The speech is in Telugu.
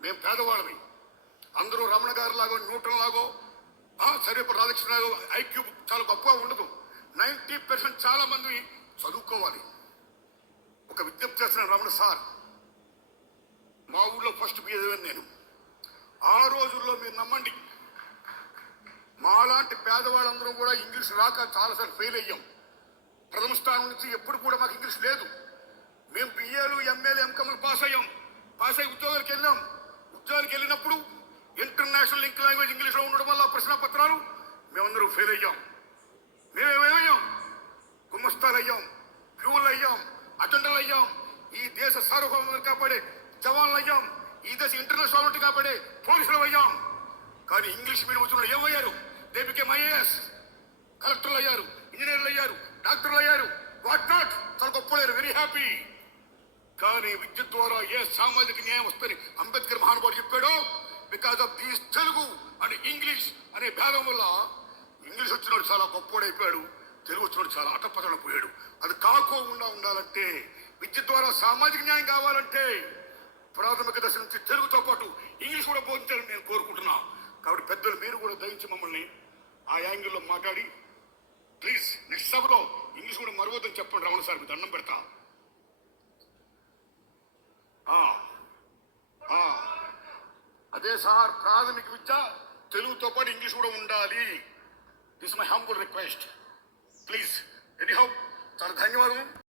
మేము పేదవాళ్ళమి. అందరూ రమణ గారు లాగో న్యూటన్ లాగో ఆ, రాధాకృష్ణ లాగో ఐక్యూ చాలా గొప్పగా ఉండదు. నైంటీ పర్సెంట్ చాలా మంది చదువుకోవాలి. ఒక విజ్ఞప్తి చేసిన రమణ సార్. మా ఊళ్ళో ఫస్ట్ బియ్యదేవని నేను. ఆ రోజుల్లో మీరు నమ్మండి. మాలాంటి పేదవాళ్ళందరూ కూడా ఇంగ్లీష్ రాక చాలాసార్లు ఫెయిల్ అయ్యాం. ప్రథమ స్థానం నుంచి ఎప్పుడు కూడా మాకు ఇంగ్లీష్ లేదు. మేము బిఏలు ఎంఏలు ఎంకమ్ వెళ్ళినప్పుడు ఇంటర్నేషనల్ లింక్ లాంగ్వేజ్ ఇంగ్లీష్లో ఉండడం వల్ల ప్రశ్న పత్రాలు మేమందరూ ఫెయిల్ అయ్యాం. మేమేమయ్యాం? గుమస్తాలు అయ్యాం ఫ్యూల్ అయ్యాం అటెండర్లు అయ్యాం. ఈ దేశ సార్వభౌమాన్ని కాపాడే జవాన్లు అయ్యాం. ఈ దేశ ఇంటర్నేషనల్ సాల్వెంట్ కాపాడే పోలీసులు అయ్యాం. కానీ ఇంగ్లీష్ మీడియం వచ్చిన ఏమయ్యారు? దే బికేమ్ ఐఏఎస్ కలెక్టర్లు అయ్యారు ఇంజనీర్లు అయ్యారు డాక్టర్లు అయ్యారు. What not? చాలా గొప్పలేరు వెరీ హ్యాపీ కానీ విద్యుత్ ద్వారా ఏ సామాజిక న్యాయం వస్తుంది అంబేద్కర్ మహానుభావుడు చెప్పాడో? Because of these Telugu and English అనే భేదం వల్ల ఇంగ్లీష్ వచ్చినోడు చాలా గొప్పోడైపోయాడు తెలుగు వచ్చినోడు చాలా అటపతన పోయాడు. అది కాకోకుండా ఉండాలంటే విద్య ద్వారా సామాజిక న్యాయం కావాలంటే ప్రాథమిక దశ నుంచి తెలుగుతో పాటు ఇంగ్లీష్ కూడా బోధించాలని నేను కోరుకుంటున్నా. కాబట్టి పెద్దలు మీరు కూడా దయించి మమ్మల్ని ఆ యాంగిల్లో మాట్లాడి ప్లీజ్ నెక్స్ట్ సభలో ఇంగ్లీష్ కూడా మరవద్దని చెప్పండి. రమణ సార్ మీకు దండం పెడతా ఆ, ఆ. అదే సార్ ప్రాథమిక విద్య తెలుగుతో పాటు ఇంగ్లీష్ కూడా ఉండాలి. This my humble request please any how చాలా ధన్యవాదం